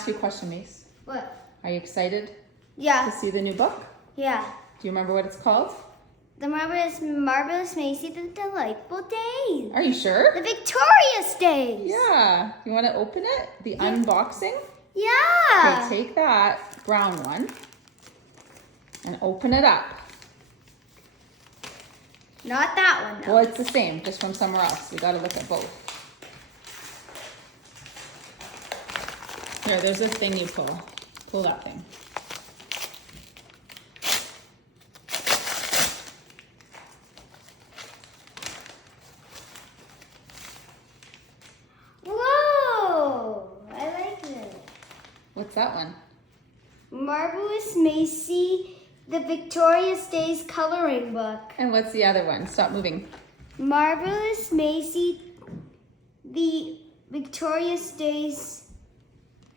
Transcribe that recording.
Ask you a question, Mace. What? Are you excited to Yeah. see the new book? Yeah. Do you remember what it's called? The Marvellous Macey, the Delightful Days. Are you sure? The Victorious Days. Yeah. You want to open it? The unboxing? Yeah. Okay, take that brown one and open it up. Not that one, though. Well, it's the same, just from somewhere else. We got to look at both. Here, there's a thing you pull. Pull that thing. Whoa! I like it. What's that one? Marvellous Macey, the Victorious Days coloring book. And what's the other one? Stop moving. Marvellous Macey, the Victorious Days